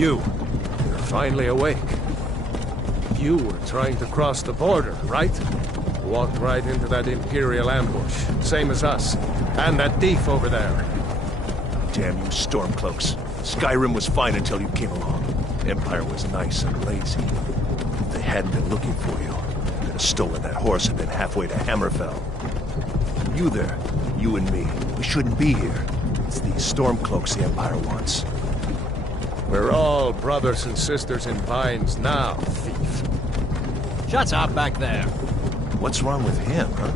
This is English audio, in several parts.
You're finally awake. You were trying to cross the border, right? Walked right into that Imperial ambush, same as us. And that thief over there. Damn you Stormcloaks. Skyrim was fine until you came along. Empire was nice and lazy. If they hadn't been looking for you, they'd have stolen that horse and been halfway to Hammerfell. You there, you and me, we shouldn't be here. It's these Stormcloaks the Empire wants. We're all brothers and sisters in vines now, thief. Shut up back there. What's wrong with him, huh?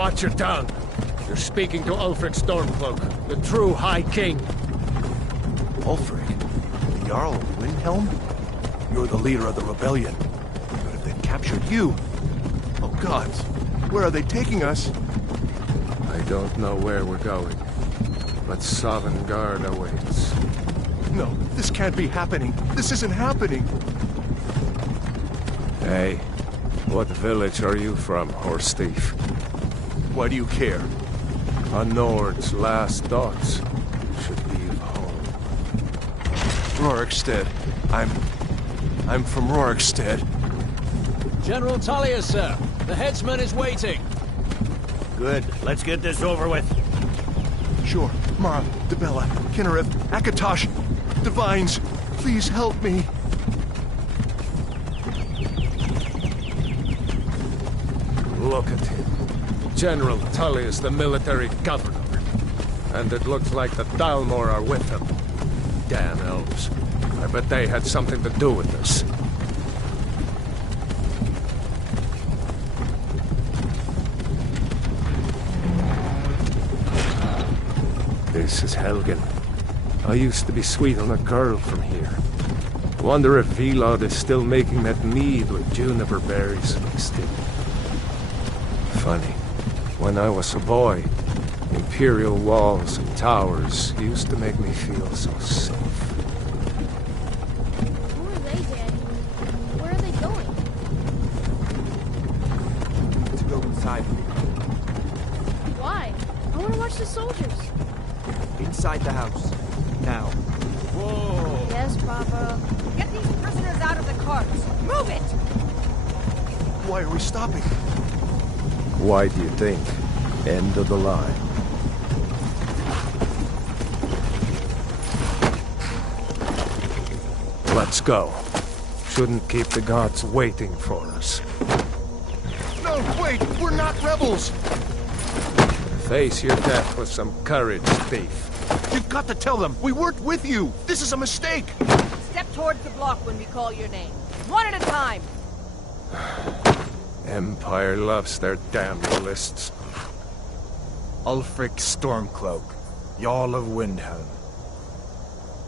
Watch your tongue. You're speaking to Ulfric Stormcloak, the true High King. Ulfric? The Jarl of Windhelm? You're the leader of the rebellion. But if they've captured you... Oh gods, where are they taking us? I don't know where we're going, but Sovngarde awaits. No, this can't be happening. This isn't happening. Hey, what village are you from, horse thief? Why do you care? A Nord's last thoughts should be of home. Rorikstead. I'm from Rorikstead. General Tullius, sir. The headsman is waiting. Good. Let's get this over with. Sure. Mara, Debella, Kinnereth, Akatosh, Divines, please help me. Look at him. General Tullius, the military governor. And it looks like the Dalmor are with him. Damn elves. I bet they had something to do with this. This is Helgen. I used to be sweet on a girl from here. Wonder if Vilod is still making that mead with juniper berries mixed in. Funny. When I was a boy, imperial walls and towers used to make me feel so safe. Who are they, Daddy? Where are they going? To go inside. Why? I want to watch the soldiers. Inside the house. Now. Whoa! Yes, Papa. Get these prisoners out of the carts! Move it! Why are we stopping? Why do you think? End of the line. Let's go. Shouldn't keep the gods waiting for us. No, wait! We're not rebels! Face your death with some courage, thief. You've got to tell them! We weren't with you! This is a mistake! Step towards the block when we call your name. One at a time! Empire loves their damn lists. Ulfric Stormcloak, Jarl of Windhelm.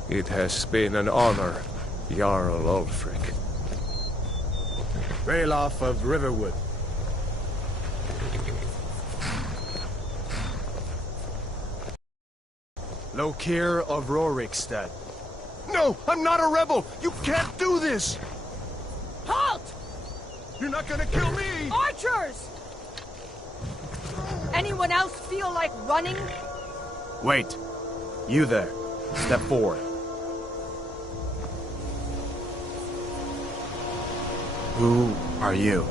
It has been an honor, Jarl Ulfric. Ralof of Riverwood. Lokir of Rorikstead. No! I'm not a rebel! You can't do this! Halt! You're not gonna kill me! Archers! Anyone else feel like running? Wait. You there. Step forward. Who are you?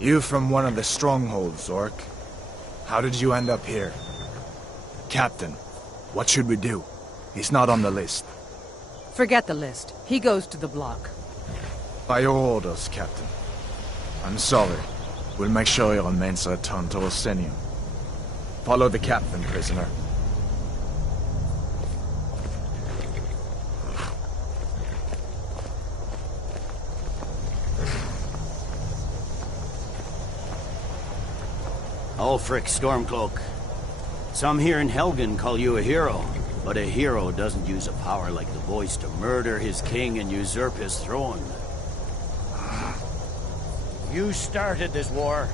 You from one of the strongholds, Orc. How did you end up here? Captain, what should we do? He's not on the list. Forget the list. He goes to the block. By your orders, Captain. I'm sorry. We'll make sure your remains return to Orsinium. Follow the captain, prisoner. Ulfric Stormcloak. Some here in Helgen call you a hero, but a hero doesn't use a power like the voice to murder his king and usurp his throne. You started this war,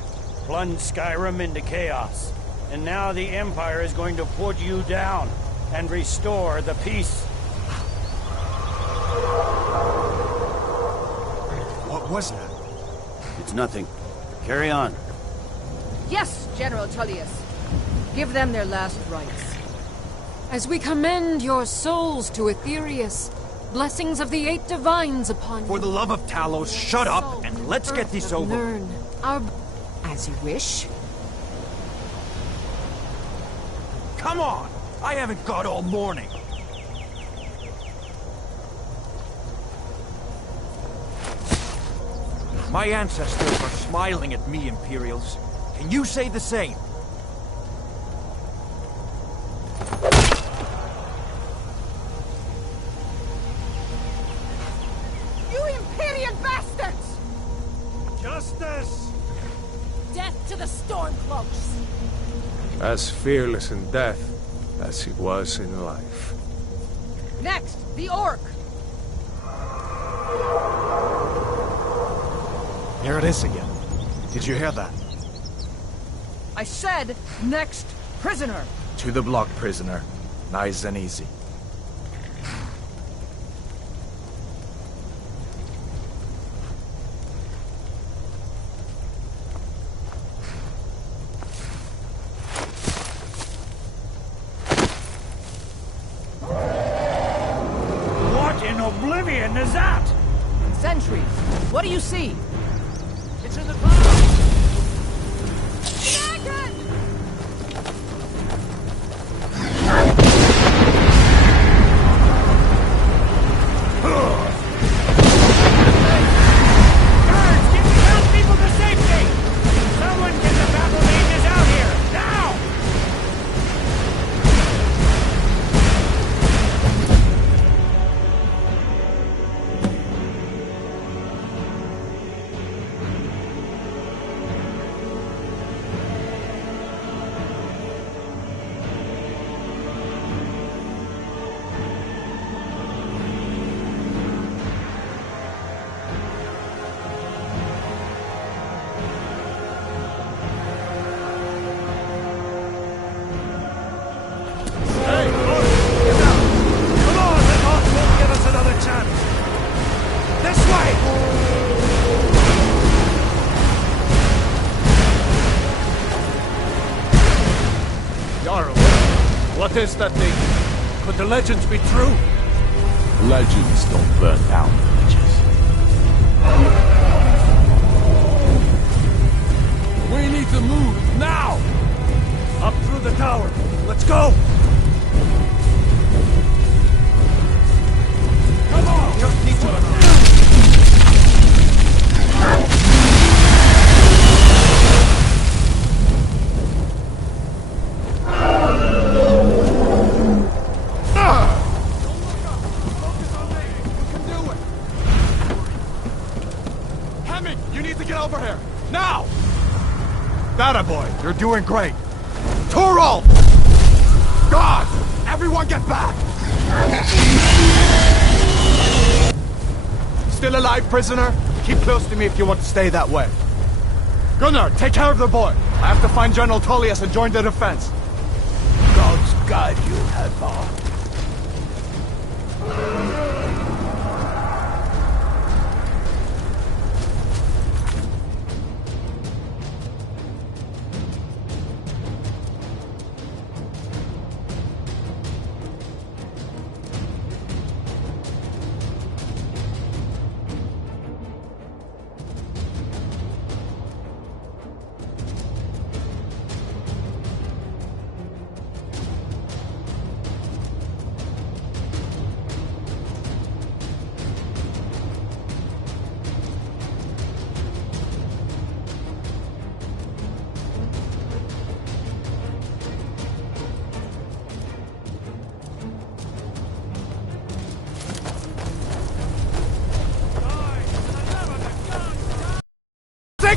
plunged Skyrim into chaos, and now the Empire is going to put you down and restore the peace. What was that? It's nothing. Carry on. Yes, General Tullius. Give them their last rites. As we commend your souls to Aetherius, blessings of the eight divines upon you. For the love of Talos, shut up and let's get this over. Learn our... As you wish. Come on! I haven't got all morning. My ancestors are smiling at me, Imperials. Can you say the same? You Imperial bastards! Justice! Death to the Stormcloaks! As fearless in death as he was in life. Next, the Orc! Here it is again. Did you hear that? I said, next, prisoner! To the block, prisoner. Nice and easy. What in oblivion is that? Sentries, what do you see? It's in the clouds! Guards, get those people to safety! Someone get the battle mages out here, now! Hey, look! Get out! Come on, the boss won't give us another chance! This way! Jarl, what is that thing? Could the legends be true? Legends don't burn down villages. We need to move now! Up through the tower! Let's go! Come on! Just need to... Hemming, you need to get over here! Now! That boy, you're doing great. Torol! God! Everyone get back! Still alive, prisoner? Keep close to me if you want to stay that way. Gunnar, take care of the boy. I have to find General Tullius and join the defense. God's guide you, Hadvar.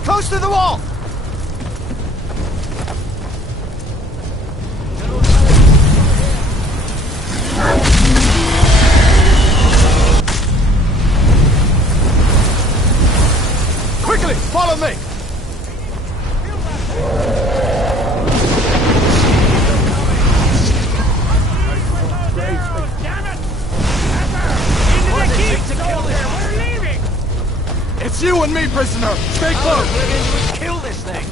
Close to the wall! Quickly, follow me! It's you and me, prisoner! Stay close! Kill this thing!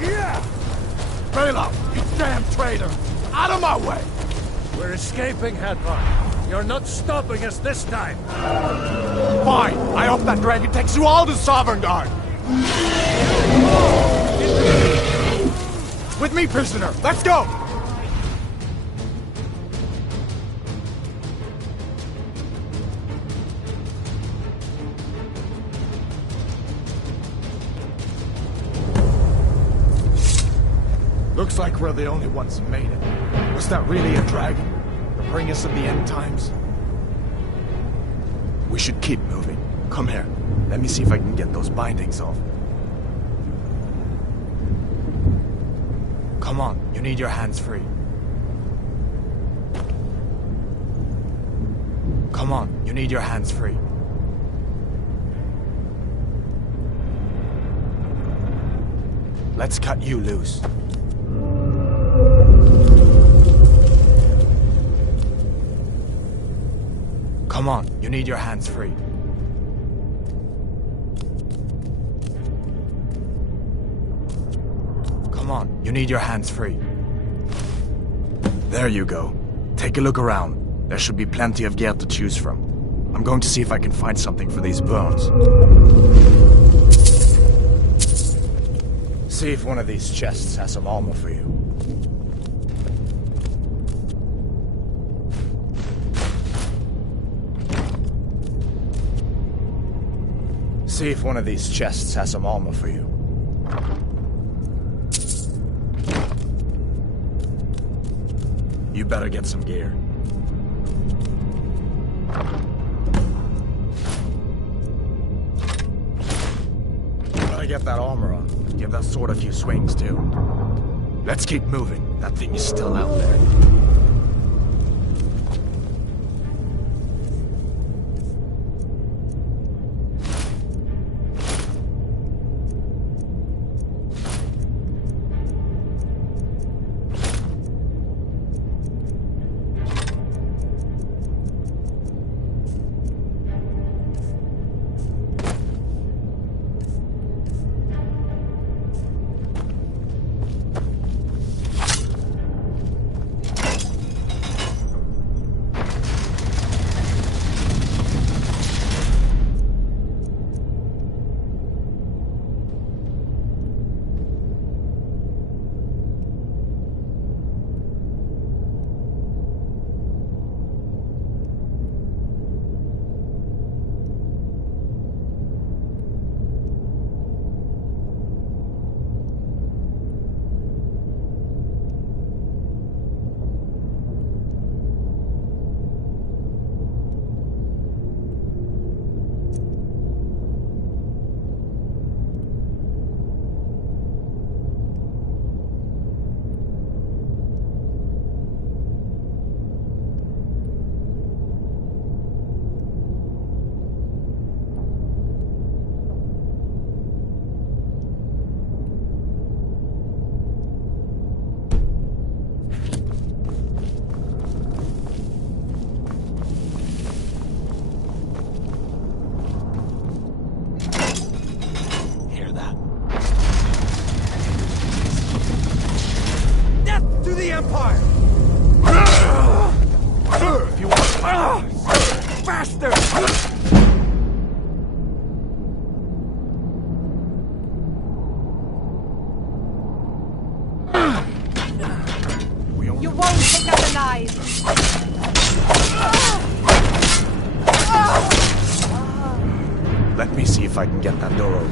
Yeah! Bela, you damn traitor! Out of my way! We're escaping, Hadvar. You're not stopping us this time. Fine! I hope that dragon takes you all to Sovereign Guard! With me, prisoner! Let's go! Looks like we're the only ones who made it. Was that really a dragon? To bring us at the end times? We should keep moving. Come here. Let me see if I can get those bindings off. Come on, you need your hands free. Come on, you need your hands free. Let's cut you loose. Come on, you need your hands free. Come on, you need your hands free. There you go. Take a look around. There should be plenty of gear to choose from. I'm going to see if I can find something for these burns. See if one of these chests has some armor for you. See if one of these chests has some armor for you. You better get some gear. Gotta get that armor on. Give that sword a few swings, too. Let's keep moving. That thing is still out there. Let me see if I can get that door open.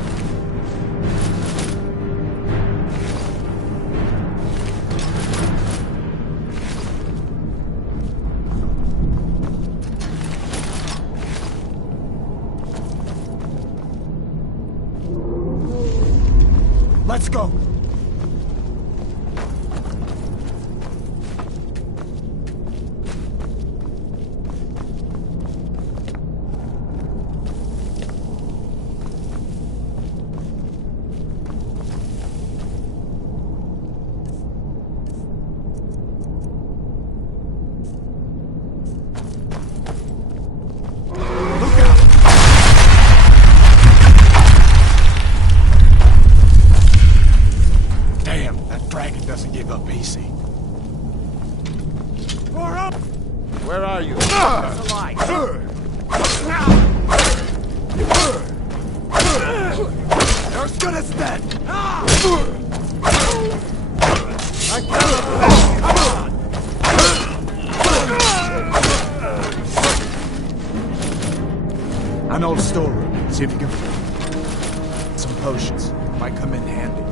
Let's go! Where are you? You're as good as dead! An old storeroom. See if you can find some potions. Might come in handy.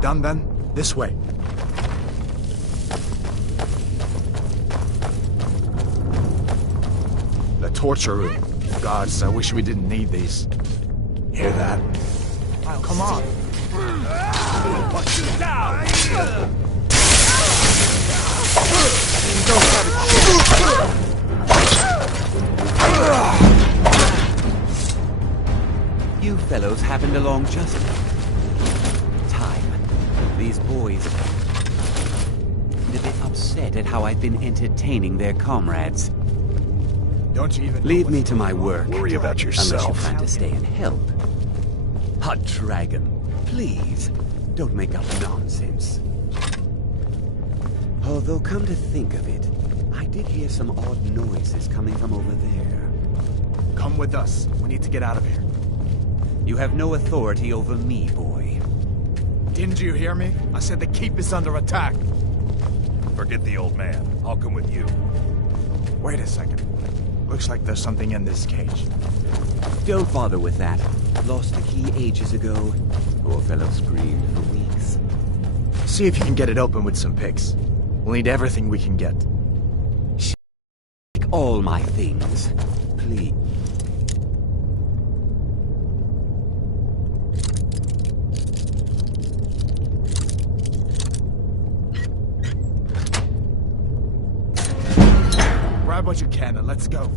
Done then? This way. The torture room. Gods, I wish we didn't need these. Hear that? Come on. Put you down! You fellows happened along just time. These boys a bit upset at how I've been entertaining their comrades. Don't you even Leave me to my work. Worry about Unless you yourself. plan to stay and help. A dragon, please, don't make up nonsense. Although, come to think of it, I did hear some odd noises coming from over there. Come with us. We need to get out of here. You have no authority over me, boy. Didn't you hear me? I said the keep is under attack. Forget the old man. I'll come with you. Wait a second. Looks like there's something in this cage. Don't bother with that. Lost the key ages ago. Poor fellow screamed for weeks. See if you can get it open with some picks. We'll need everything we can get. Take all my things, please. Grab what you can and let's go.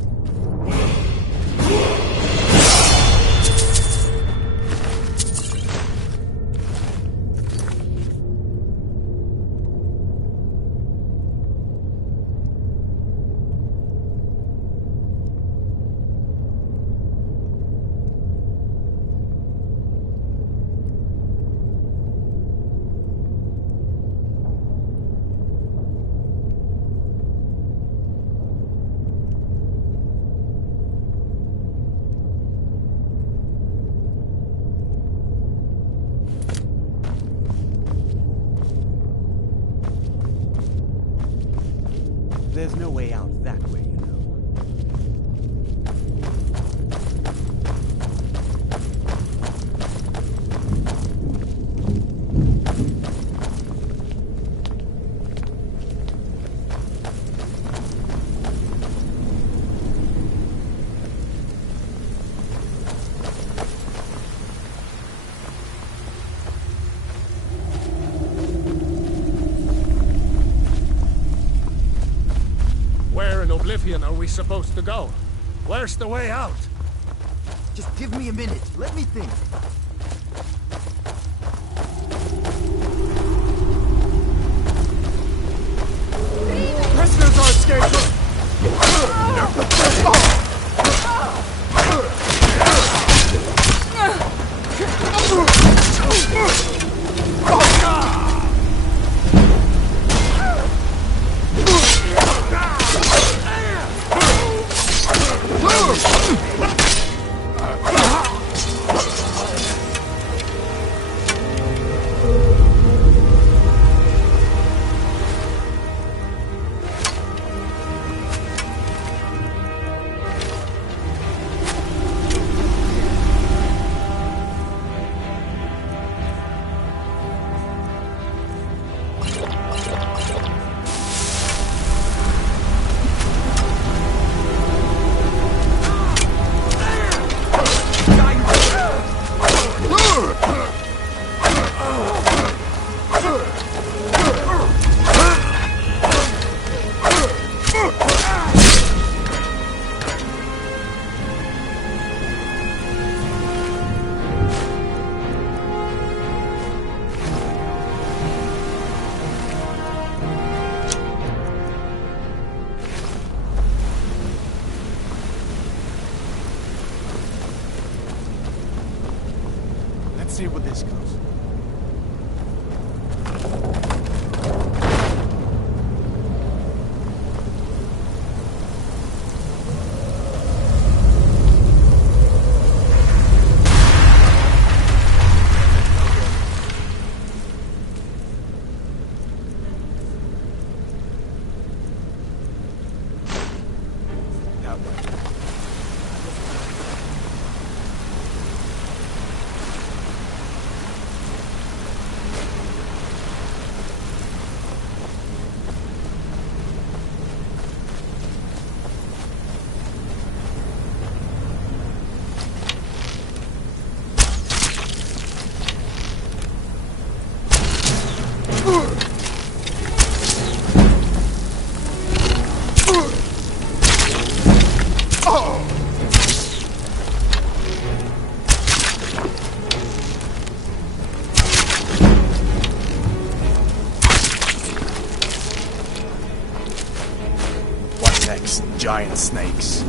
There's no way out that way, you know. Where in Oblivion are we supposed to go? Where's the way out? Just give me a minute. Let me think. Prisoners are escaping! Let's see where this goes. That way. What's next? Giant snakes.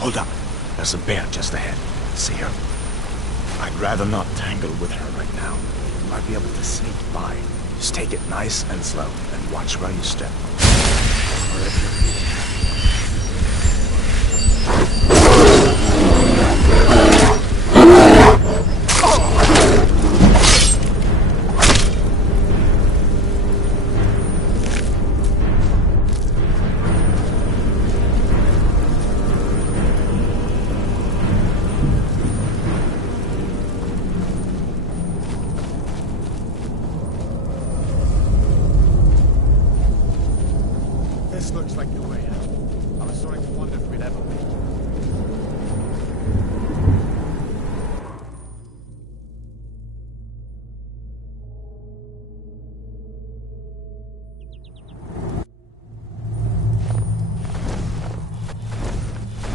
Hold up. There's a bear just ahead. See her? I'd rather not tangle with her right now. You might be able to sneak by. Just take it nice and slow, and watch where you step. Or if you're feeling This looks like the way out. I was starting to wonder if we'd ever make it.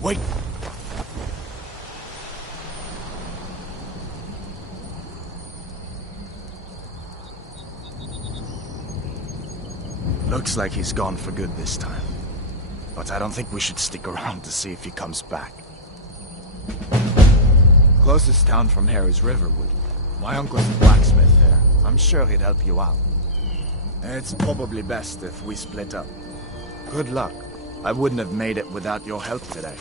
Wait! Looks like he's gone for good this time. But I don't think we should stick around to see if he comes back. Closest town from here is Riverwood. My uncle's the blacksmith there. I'm sure he'd help you out. It's probably best if we split up. Good luck. I wouldn't have made it without your help today.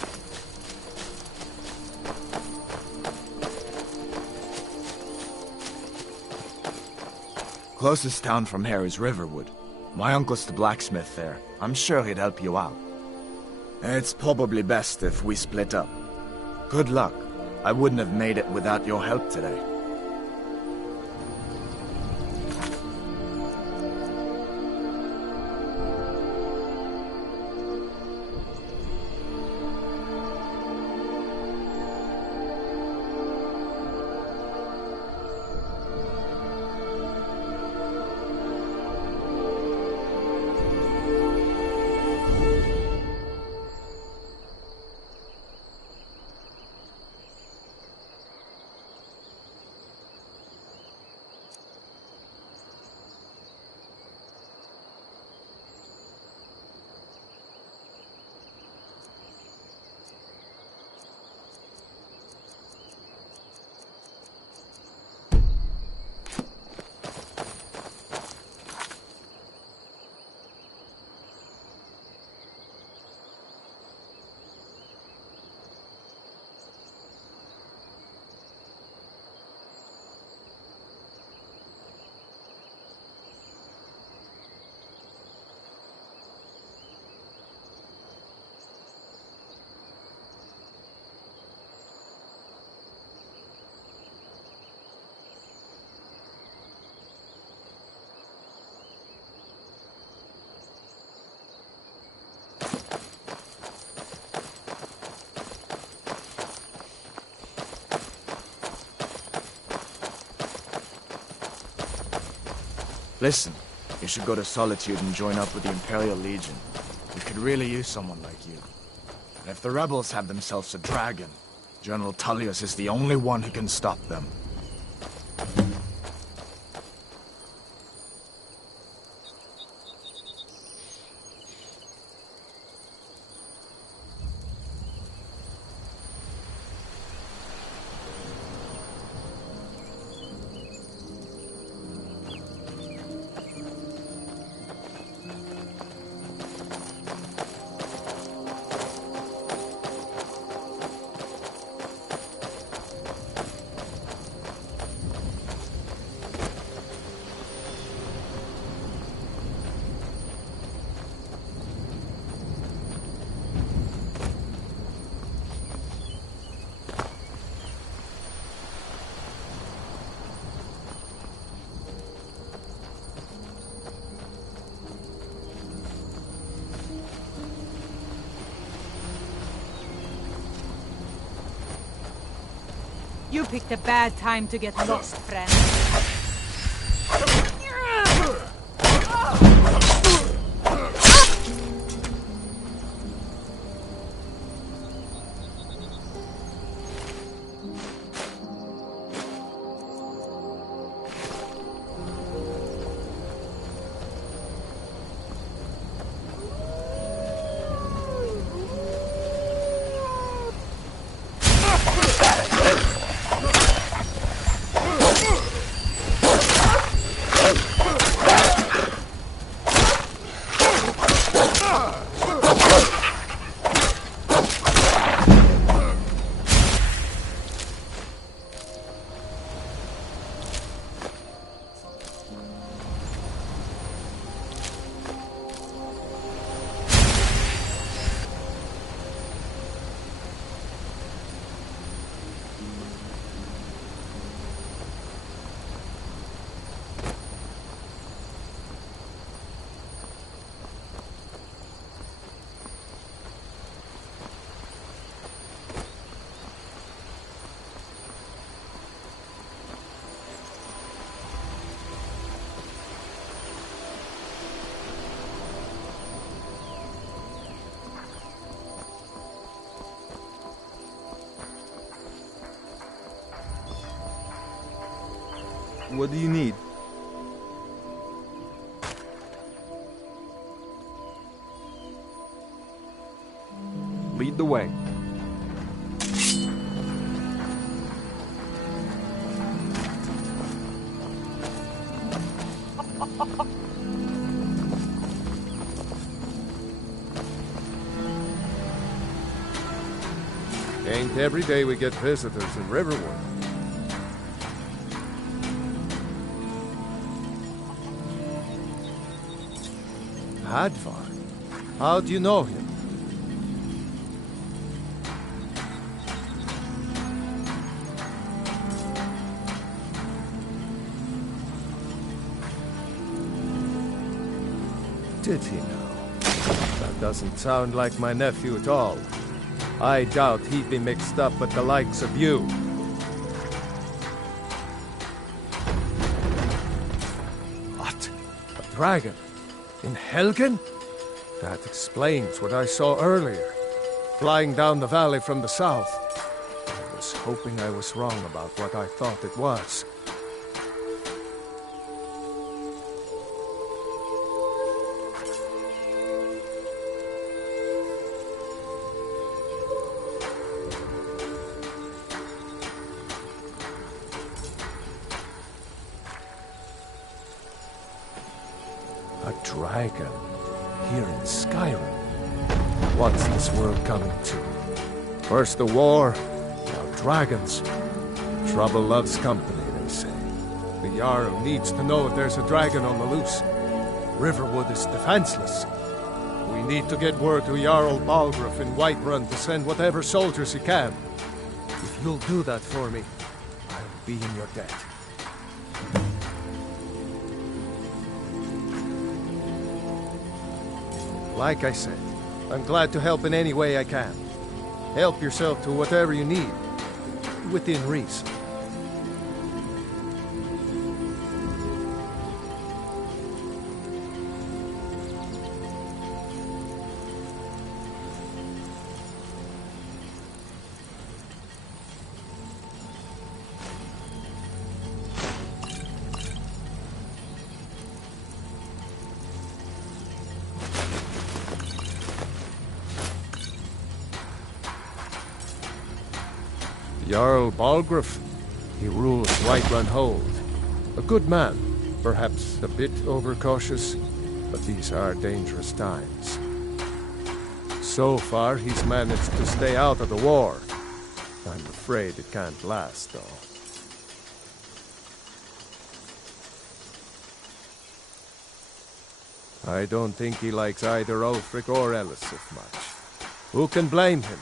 Closest town from here is Riverwood. My uncle's the blacksmith there. I'm sure he'd help you out. It's probably best if we split up. Good luck. I wouldn't have made it without your help today. Listen, you should go to Solitude and join up with the Imperial Legion. We could really use someone like you. And if the rebels have themselves a dragon, General Tullius is the only one who can stop them. You picked a bad time to get lost, friend. What do you need? Lead the way. Ain't every day we get visitors in Riverwood. Hadvar? How do you know him? Did he know? That doesn't sound like my nephew at all. I doubt he'd be mixed up with the likes of you. What? A dragon? In Helgen? That explains what I saw earlier, flying down the valley from the south. I was hoping I was wrong about what I thought it was. A dragon here in Skyrim. What's this world coming to? First the war, now dragons. Trouble loves company, they say. The Jarl needs to know if there's a dragon on the loose. Riverwood is defenseless. We need to get word to Jarl Balgruuf in Whiterun to send whatever soldiers he can. If you'll do that for me, I'll be in your debt. Like I said, I'm glad to help in any way I can. Help yourself to whatever you need, within reason. Jarl Balgruuf, he rules Whiterun Hold. A good man, perhaps a bit overcautious, but these are dangerous times. So far, he's managed to stay out of the war. I'm afraid it can't last, though. I don't think he likes either Ulfric or Elisif much. Who can blame him?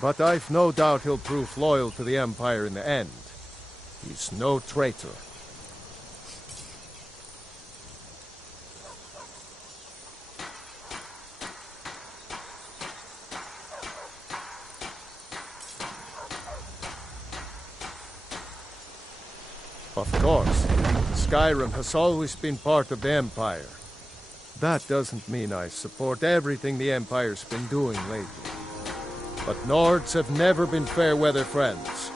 But I've no doubt he'll prove loyal to the Empire in the end. He's no traitor. Of course, Skyrim has always been part of the Empire. That doesn't mean I support everything the Empire's been doing lately. But Nords have never been fair-weather friends.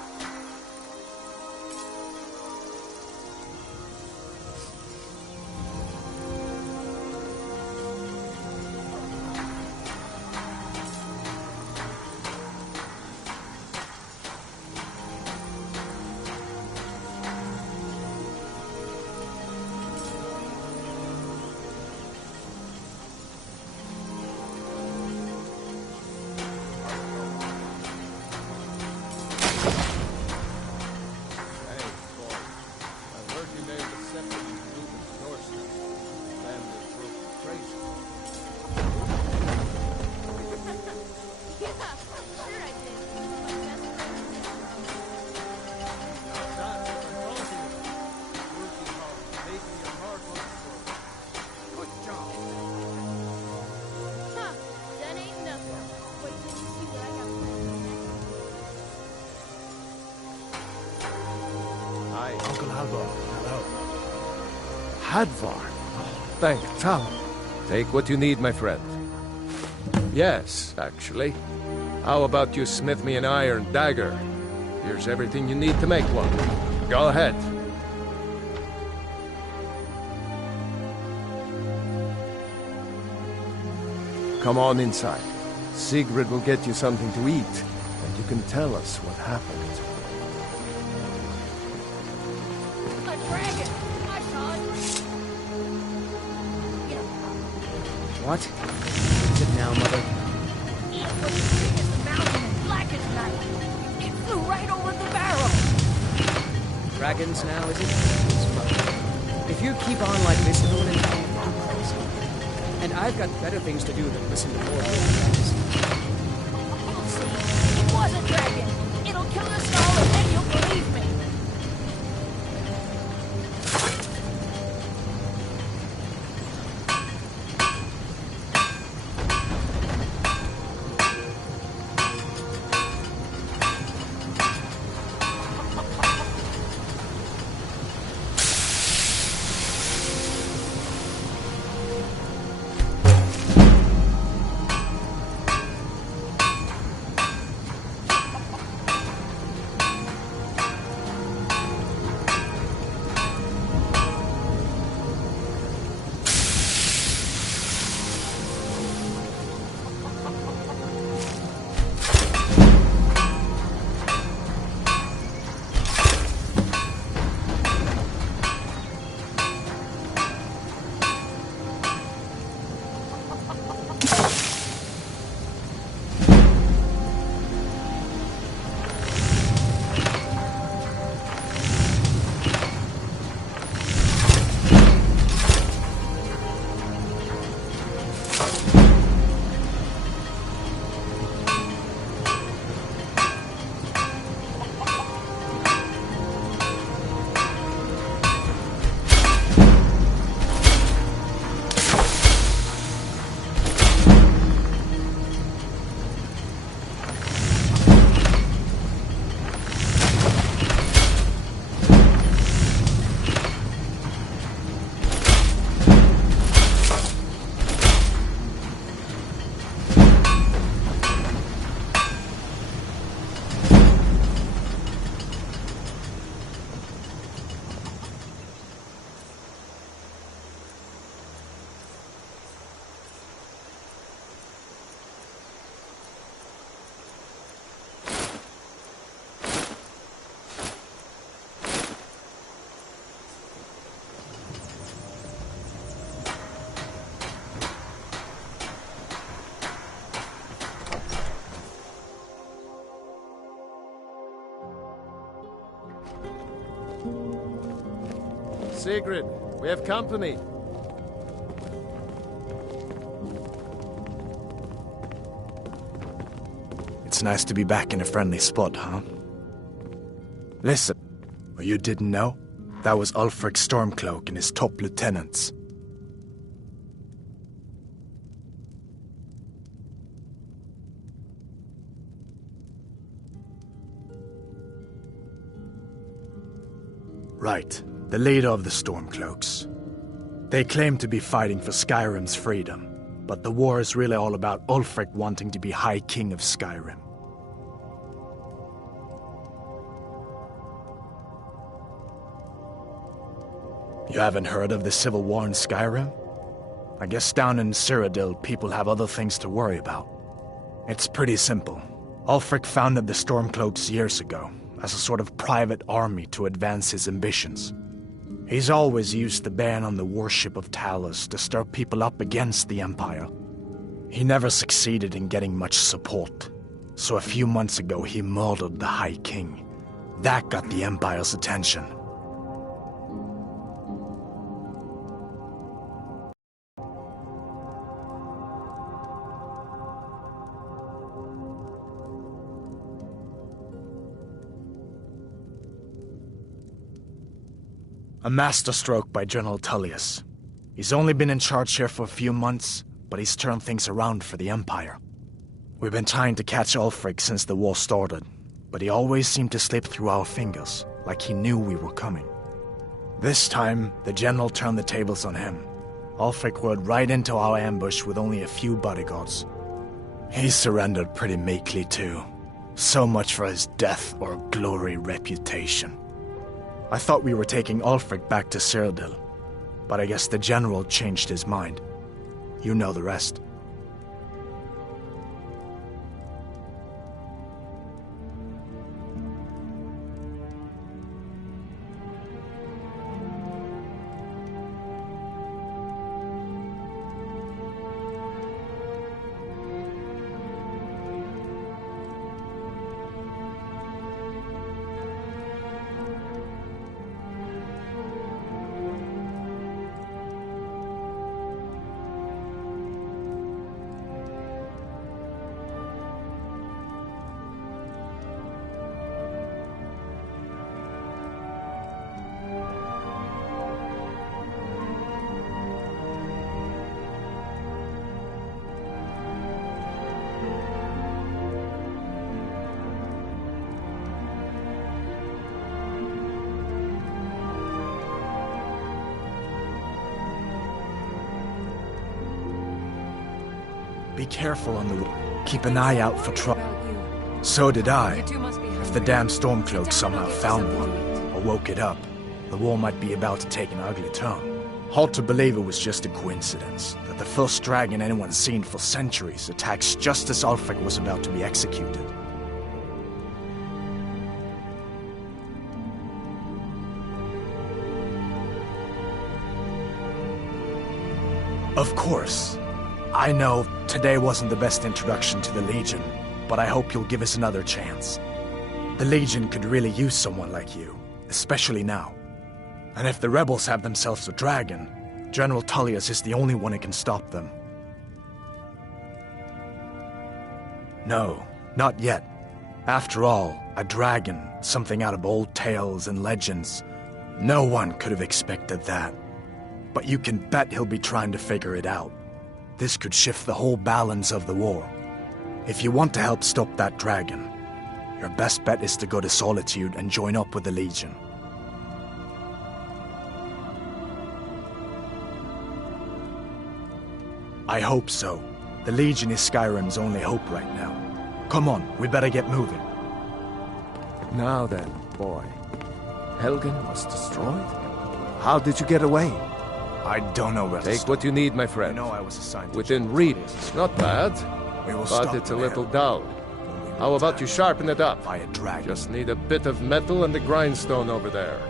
Hadvar. Thank Talon. Take what you need, my friend. Yes, actually. How about you smith me an iron dagger? Here's everything you need to make one. Go ahead. Come on inside. Sigrid will get you something to eat, and you can tell us what happened. What? Is it now, Mother? It was as big as the mountain and black as night. It flew right over the barrel. Dragons now, is it? Smart. If you keep on like this, you're going to go crazy. And I've got better things to do than listen to more dragons. You'll see. It was a dragon. It'll kill us all and then you'll believe me. Sigrid, we have company. It's nice to be back in a friendly spot, huh? Listen, what you didn't know? That was Ulfric Stormcloak and his top lieutenants. Right, the leader of the Stormcloaks. They claim to be fighting for Skyrim's freedom, but the war is really all about Ulfric wanting to be High King of Skyrim. You haven't heard of the civil war in Skyrim? I guess down in Cyrodiil, people have other things to worry about. It's pretty simple. Ulfric founded the Stormcloaks years ago, as a sort of private army to advance his ambitions. He's always used the ban on the worship of Talos to stir people up against the Empire. He never succeeded in getting much support, so a few months ago he murdered the High King. That got the Empire's attention. A masterstroke by General Tullius. He's only been in charge here for a few months, but he's turned things around for the Empire. We've been trying to catch Ulfric since the war started, but he always seemed to slip through our fingers, like he knew we were coming. This time, the general turned the tables on him. Ulfric rode right into our ambush with only a few bodyguards. He surrendered pretty meekly too. So much for his death or glory reputation. I thought we were taking Ulfric back to Cyrodiil, but I guess the general changed his mind. You know the rest. Be careful on the way. Keep an eye out for trouble. So did I. If the damn Stormcloak somehow found one, or woke it up, the war might be about to take an ugly turn. Hard to believe it was just a coincidence, that the first dragon anyone's seen for centuries attacks just as Ulfric was about to be executed. Of course. I know today wasn't the best introduction to the Legion, but I hope you'll give us another chance. The Legion could really use someone like you, especially now. And if the rebels have themselves a dragon, General Tullius is the only one who can stop them. No, not yet. After all, a dragon, something out of old tales and legends. No one could have expected that. But you can bet he'll be trying to figure it out. This could shift the whole balance of the war. If you want to help stop that dragon, your best bet is to go to Solitude and join up with the Legion. I hope so. The Legion is Skyrim's only hope right now. Come on, we better get moving. Now then, boy. Helgen was destroyed? How did you get away? I don't know where to Take start. what you need, my friend. I know I was assigned to Within reading. Not bad, We will but stop it's a there. little dull. How about you sharpen it up? By a dragon. Just need a bit of metal and a grindstone over there.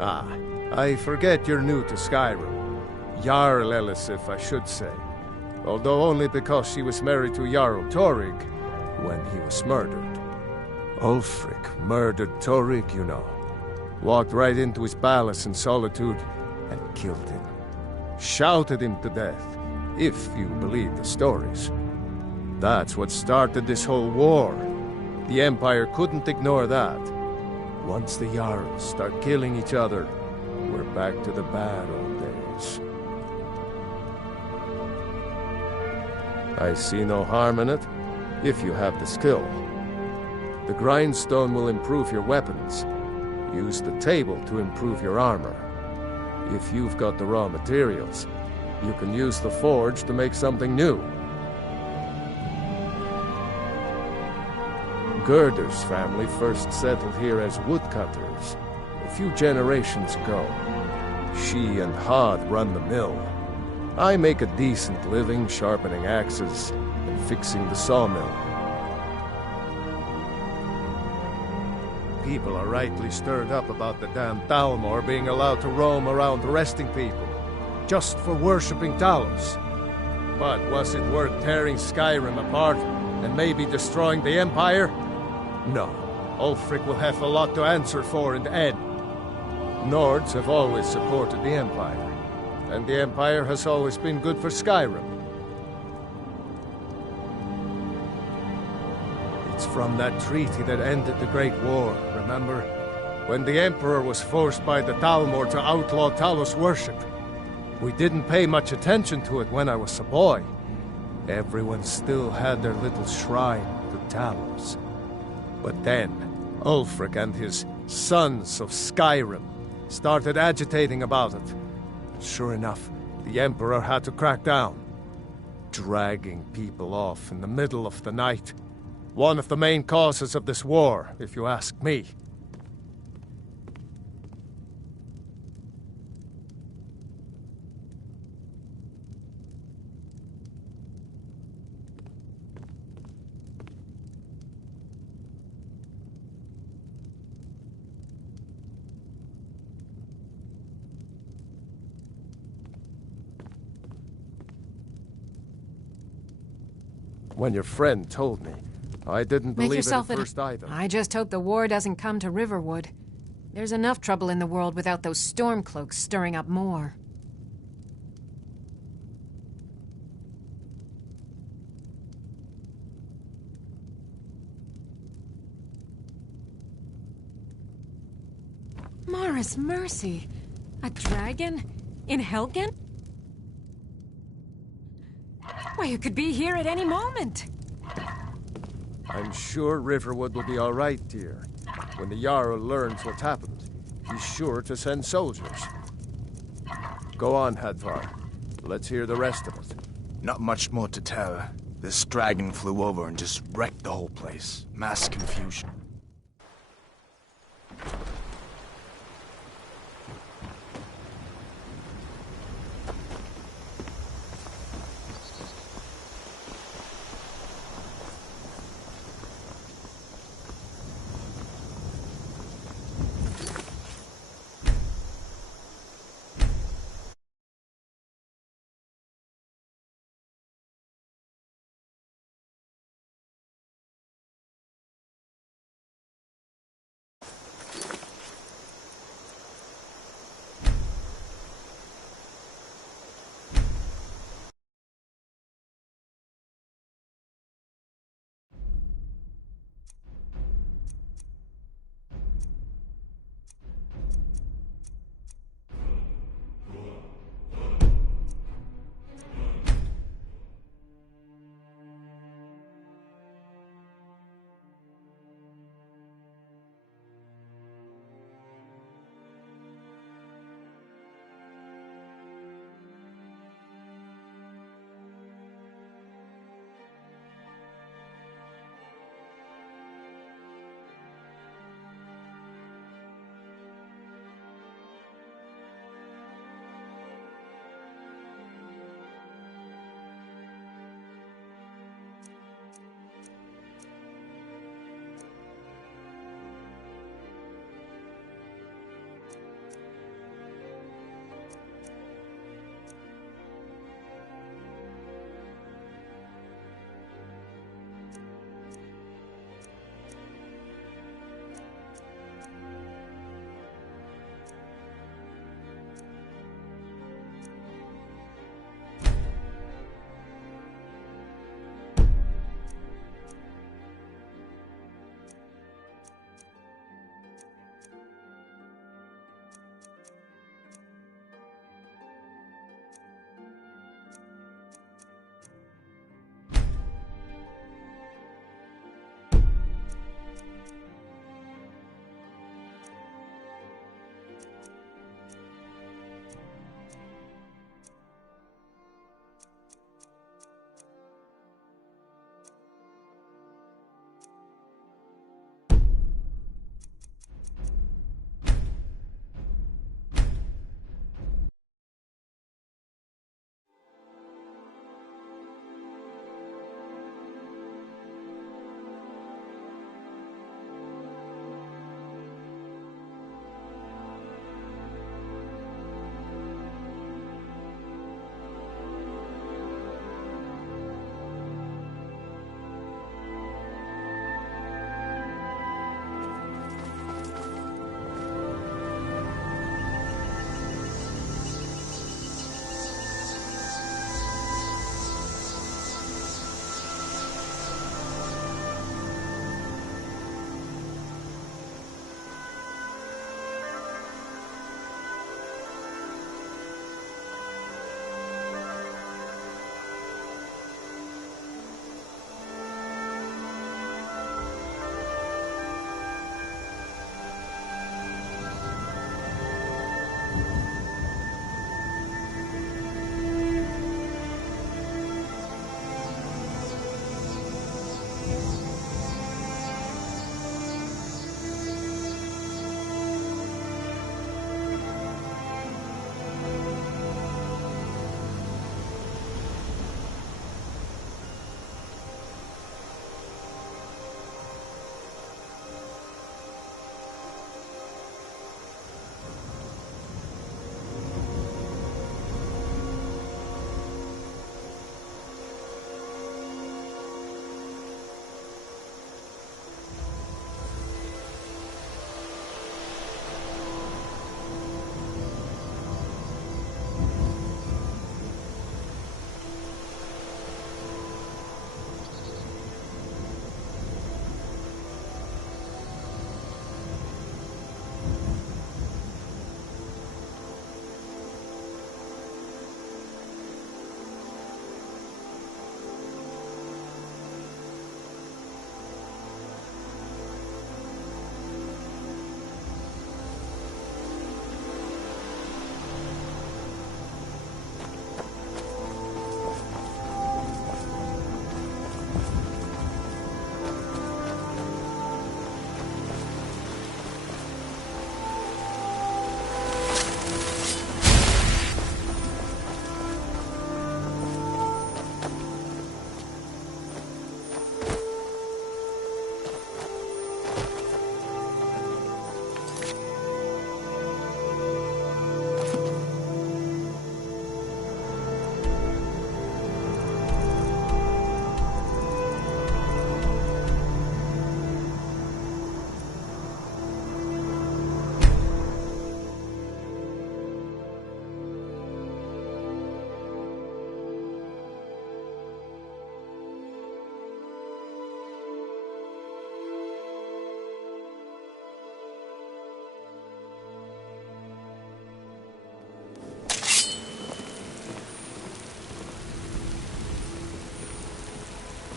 Ah, I forget you're new to Skyrim. Jarl Elisif, I should say. Although only because she was married to Jarl Torrig when he was murdered. Ulfric murdered Torrig, you know. Walked right into his palace in Solitude and killed him. Shouted him to death, if you believe the stories. That's what started this whole war. The Empire couldn't ignore that. Once the Jarls start killing each other, we're back to the bad old days. I see no harm in it, if you have the skill. The grindstone will improve your weapons. Use the table to improve your armor. If you've got the raw materials, you can use the forge to make something new. Gerder's family first settled here as woodcutters a few generations ago. She and Hod run the mill. I make a decent living sharpening axes and fixing the sawmill. People are rightly stirred up about the damn Thalmor being allowed to roam around arresting people, just for worshipping Talos. But was it worth tearing Skyrim apart and maybe destroying the Empire? No. Ulfric will have a lot to answer for in the end. Nords have always supported the Empire, and the Empire has always been good for Skyrim. It's from that treaty that ended the Great War, remember? When the Emperor was forced by the Thalmor to outlaw Talos worship. We didn't pay much attention to it when I was a boy. Everyone still had their little shrine to Talos. But then, Ulfric and his Sons of Skyrim started agitating about it. Sure enough, the Emperor had to crack down. Dragging people off in the middle of the night. One of the main causes of this war, if you ask me. When your friend told me, I didn't Make believe it yourself at first either. I just hope the war doesn't come to Riverwood. There's enough trouble in the world without those Stormcloaks stirring up more. Morris Mercy! A dragon? In Helgen? Why, it could be here at any moment! I'm sure Riverwood will be all right, dear. When the Jarl learns what's happened, he's sure to send soldiers. Go on, Hadvar. Let's hear the rest of it. Not much more to tell. This dragon flew over and just wrecked the whole place. Mass confusion.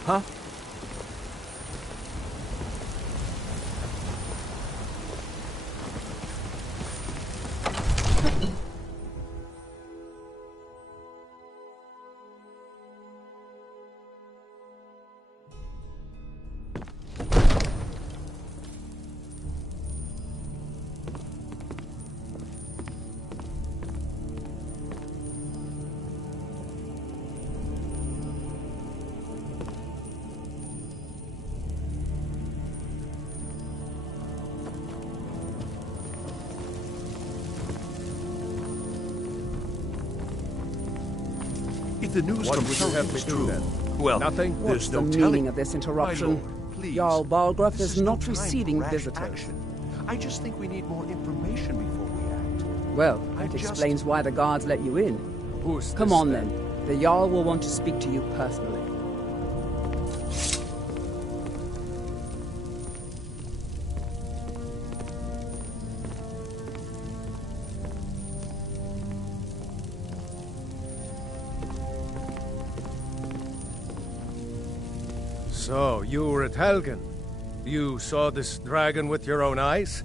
Huh? If the news What from would you have Helgen me is do true, then? well, Nothing? there's What's no the telling. meaning of this interruption? My lord, please. Jarl Balgruff This is no not time for receiving rash visitors. action. I just think we need more information before we act. Well, I that just- explains why the guards let you in. Who's Come this, on then. The Jarl will want to speak to you personally. So, you were at Helgen. You saw this dragon with your own eyes?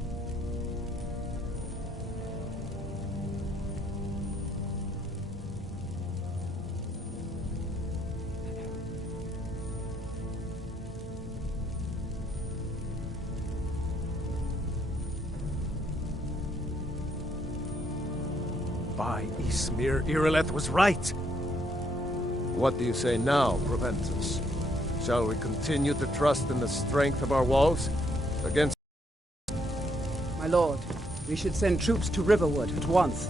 By Ysmir, Irileth was right. What do you say now, Proventus? Shall we continue to trust in the strength of our walls against... My lord, we should send troops to Riverwood at once.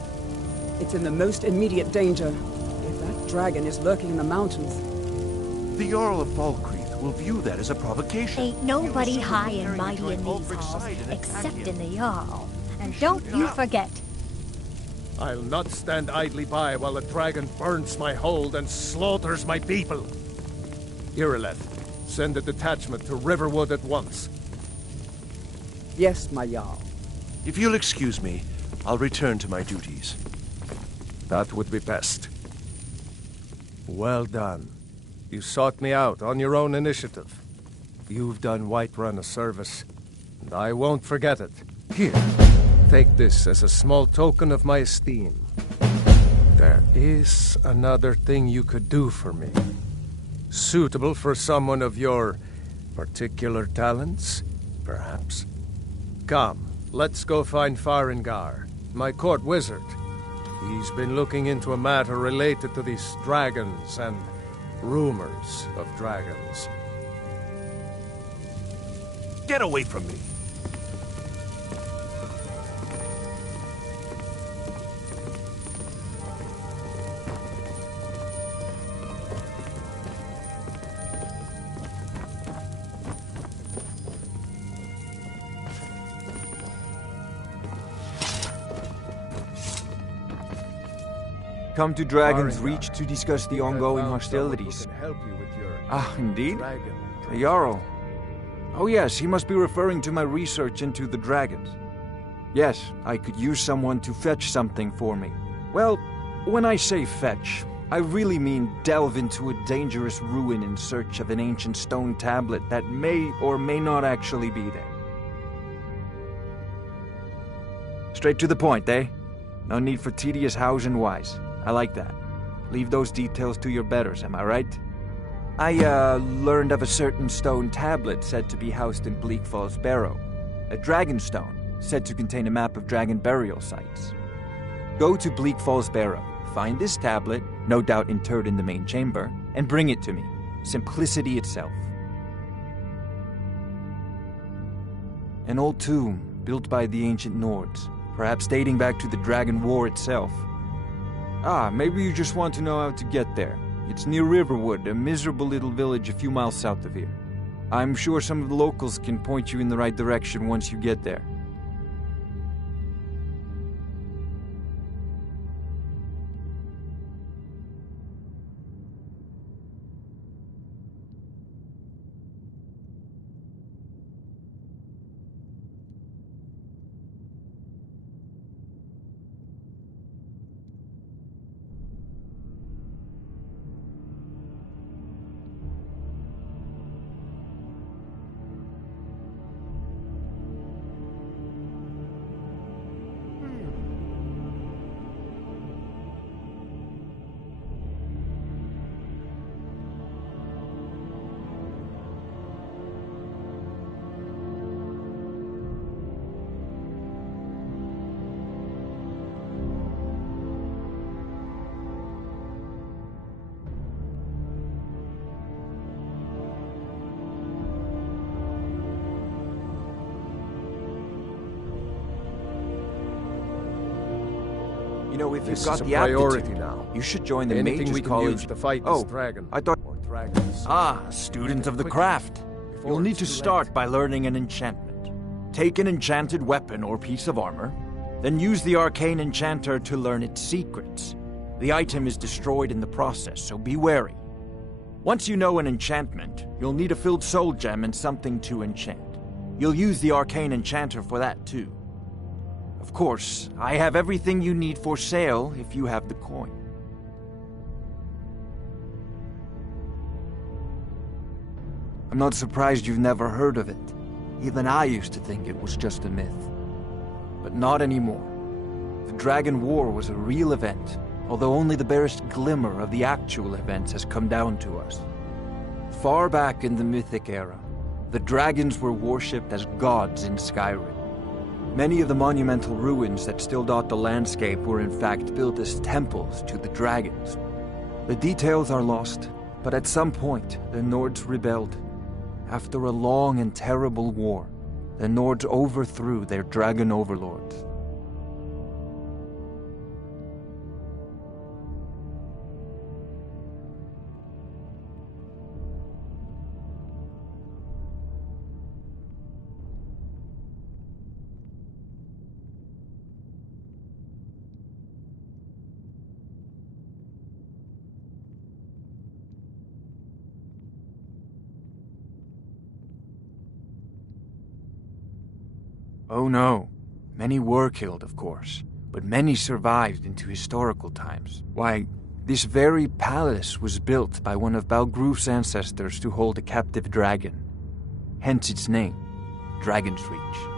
It's in the most immediate danger. If that dragon is lurking in the mountains... The Jarl of Falkreath will view that as a provocation. Ain't nobody He'll high assume and we're mighty preparing in to join these Ulfric's halls, side and attack except him. in the Jarl. And don't you forget, I'll not stand idly by while a dragon burns my hold and slaughters my people. Irileth, send a detachment to Riverwood at once. Yes, my Jarl. If you'll excuse me, I'll return to my duties. That would be best. Well done. You sought me out on your own initiative. You've done Whiterun a service, and I won't forget it. Here, take this as a small token of my esteem. There is another thing you could do for me. Suitable for someone of your particular talents, perhaps. Come, let's go find Farengar, my court wizard. He's been looking into a matter related to these dragons and rumors of dragons. Get away from me! Come to Dragon's Farengar, Reach to discuss the I ongoing found someone who hostilities. can help you with your Ah, indeed? dragon. The Jarl. Oh yes, he must be referring to my research into the dragons. Yes, I could use someone to fetch something for me. Well, when I say fetch, I really mean delve into a dangerous ruin in search of an ancient stone tablet that may or may not actually be there. Straight to the point, eh? No need for tedious hows and whys. I like that. Leave those details to your betters, am I right? I learned of a certain stone tablet said to be housed in Bleak Falls Barrow. A dragon stone, said to contain a map of dragon burial sites. Go to Bleak Falls Barrow, find this tablet, no doubt interred in the main chamber, and bring it to me. Simplicity itself. An old tomb, built by the ancient Nords, perhaps dating back to the Dragon War itself. Ah, maybe you just want to know how to get there. It's near Riverwood, a miserable little village a few miles south of here. I'm sure some of the locals can point you in the right direction once you get there. know, if This you've got is a the priority aptitude, now. you should join the Anything Mage's we can College. use to fight this dragon. I thought... Or dragons. Student of the craft. You'll need to it's too start by learning an enchantment. Take an enchanted weapon or piece of armor, then use the arcane enchanter to learn its secrets. The item is destroyed in the process, so be wary. Once you know an enchantment, you'll need a filled soul gem and something to enchant. You'll use the arcane enchanter for that too. Of course, I have everything you need for sale if you have the coin. I'm not surprised you've never heard of it. Even I used to think it was just a myth. But not anymore. The Dragon War was a real event, although only the barest glimmer of the actual events has come down to us. Far back in the Mythic era, the dragons were worshipped as gods in Skyrim. Many of the monumental ruins that still dot the landscape were in fact built as temples to the dragons. The details are lost, but at some point, the Nords rebelled. After a long and terrible war, the Nords overthrew their dragon overlords. Oh no. Many were killed, of course, but many survived into historical times. Why, this very palace was built by one of Balgruf's ancestors to hold a captive dragon. Hence its name, Dragon's Reach.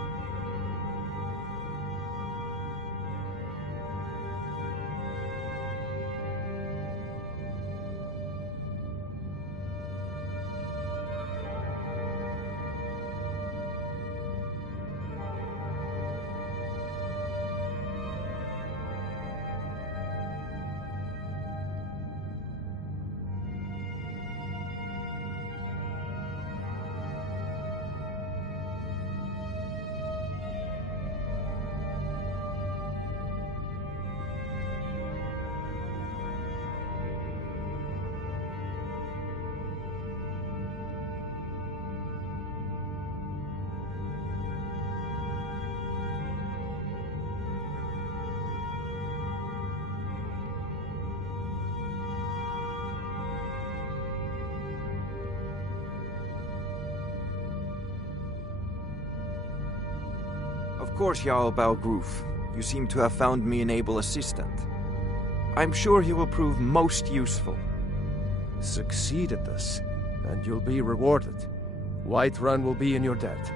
Of course, Jarl Balgruf. You seem to have found me an able assistant. I'm sure he will prove most useful. Succeed at this, and you'll be rewarded. Whiterun will be in your debt.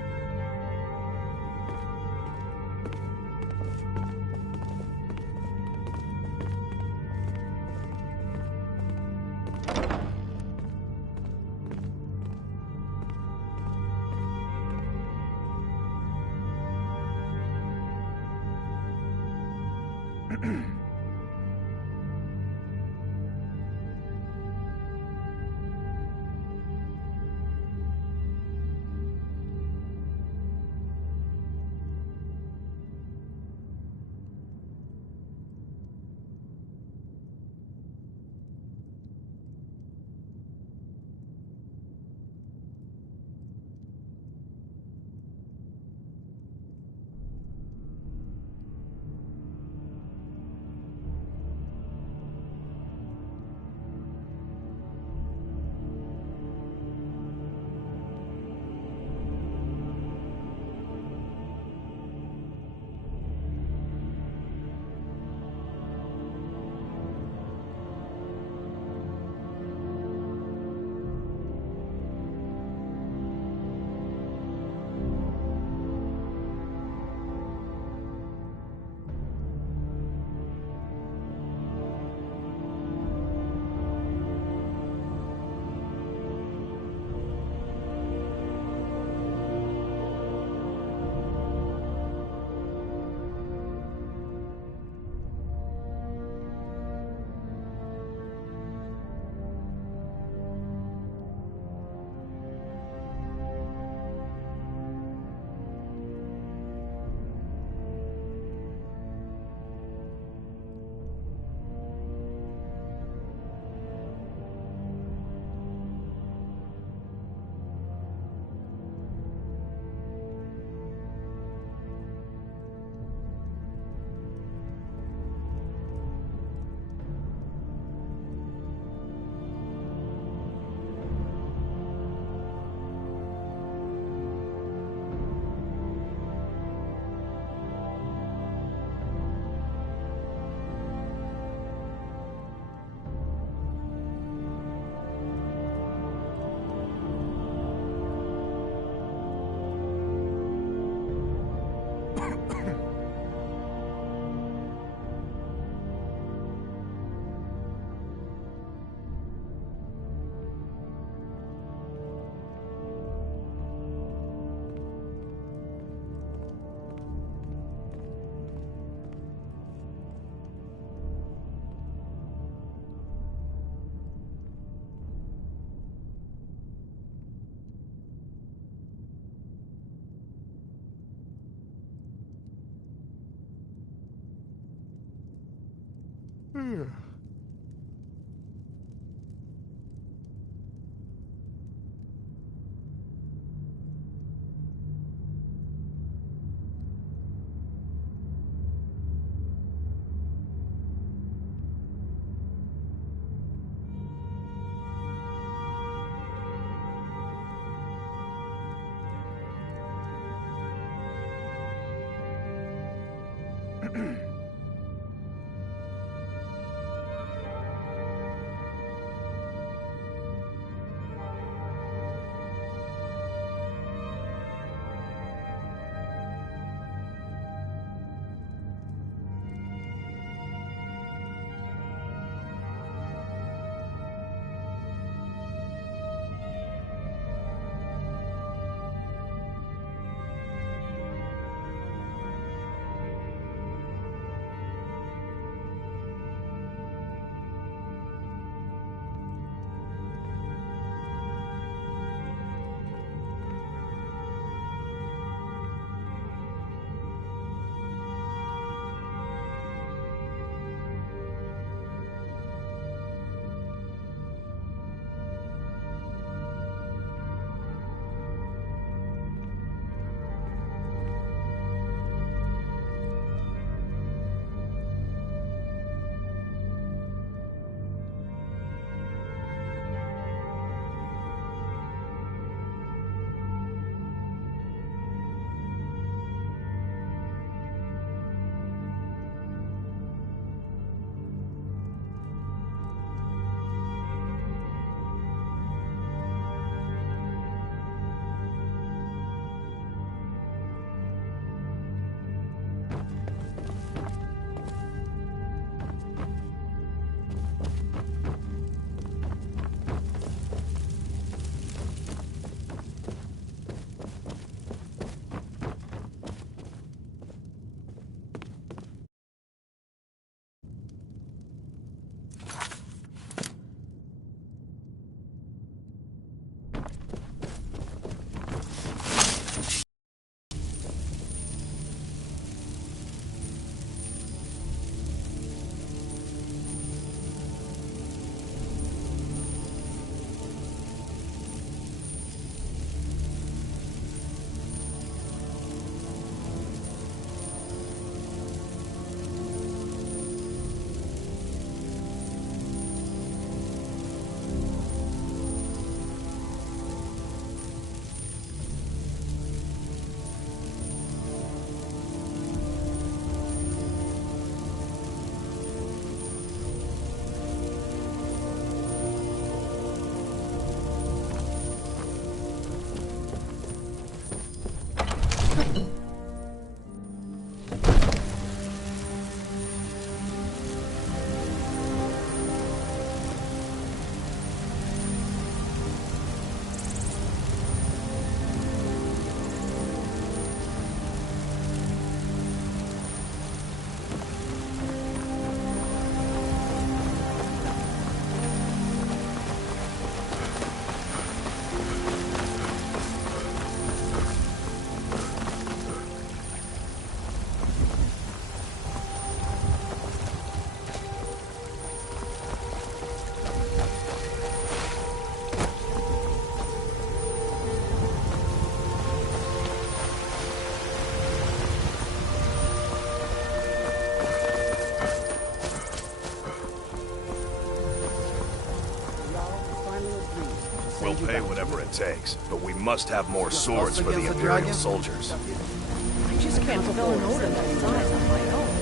We'll pay whatever it takes, but we must have more swords for the Imperial soldiers. I just can't fill an order that size on my own.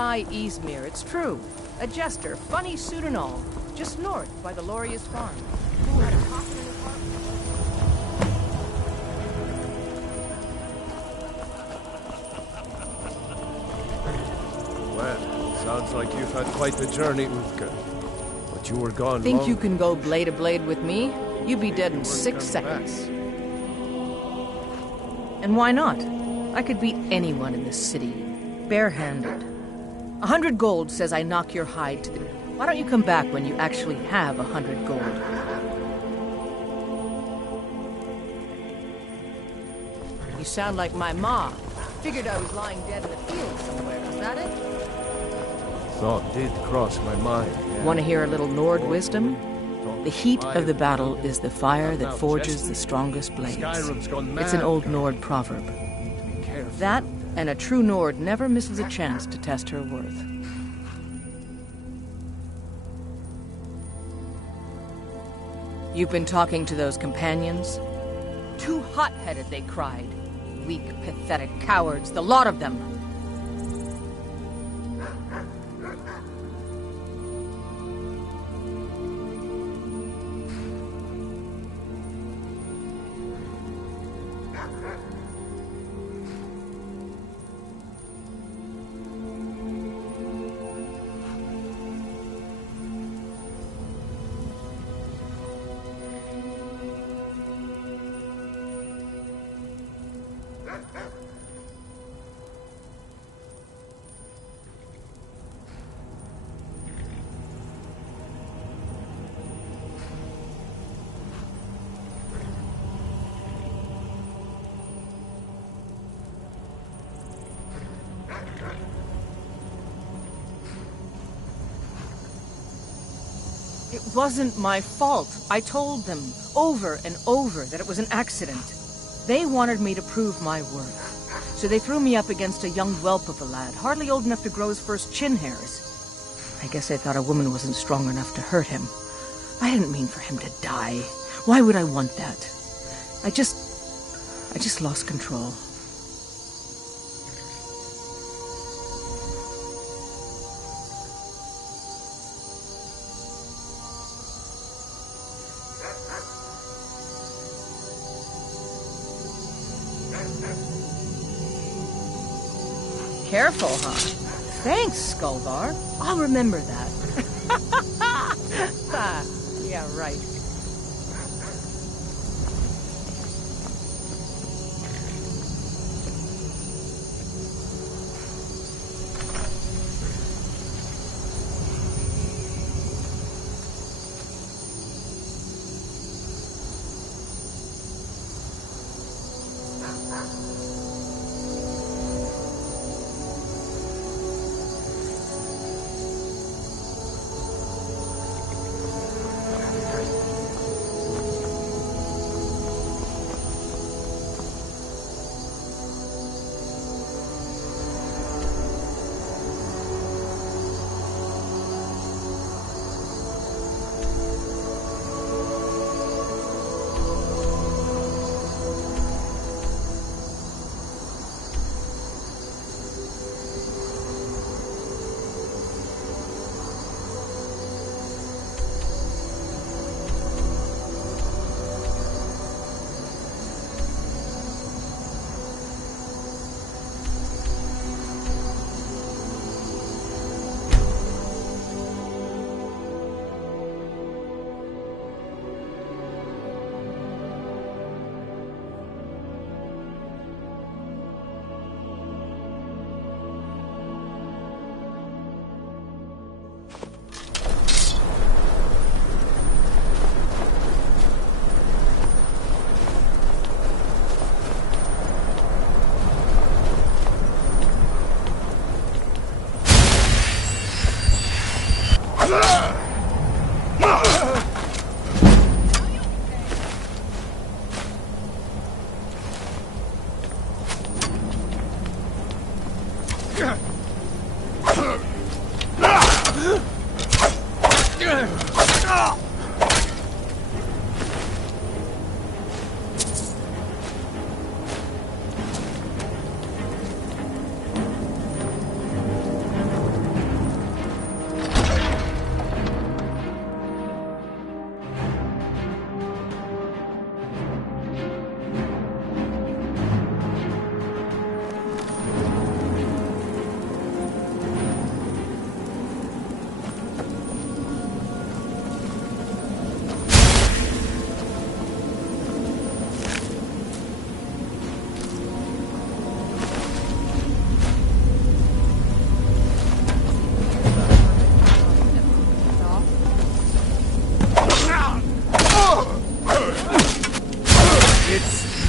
nearby Eastmere, it's true. A jester, funny suit and all, just north by the Lauria's farm. Who had a coffin in his heart? Well, sounds like you've had quite the journey, Uthka. But you were gone Think long. you can go blade to blade with me? You'd be dead in 6 seconds. And why not? I could beat anyone in this city, barehanded. 100 gold says I knock your hide to the... Why don't you come back when you actually have 100 gold? You sound like my ma. Figured I was lying dead in a field somewhere. Is that it? Thought did cross my mind. Yeah. Want to hear a little Nord wisdom? The heat of the battle is the fire that forges the strongest blades. It's an old Nord proverb. That, and a true Nord never misses a chance to test her worth. You've been talking to those companions? Too hot-headed, they cried. Weak, pathetic cowards, the lot of them. It wasn't my fault. I told them over and over that it was an accident. They wanted me to prove my worth. So they threw me up against a young whelp of a lad, hardly old enough to grow his first chin hairs. I guess they thought a woman wasn't strong enough to hurt him. I didn't mean for him to die. Why would I want that? I just lost control. Careful, huh? Thanks, Skullbar. I'll remember that. Yeah, right.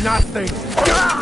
nothing! Ah!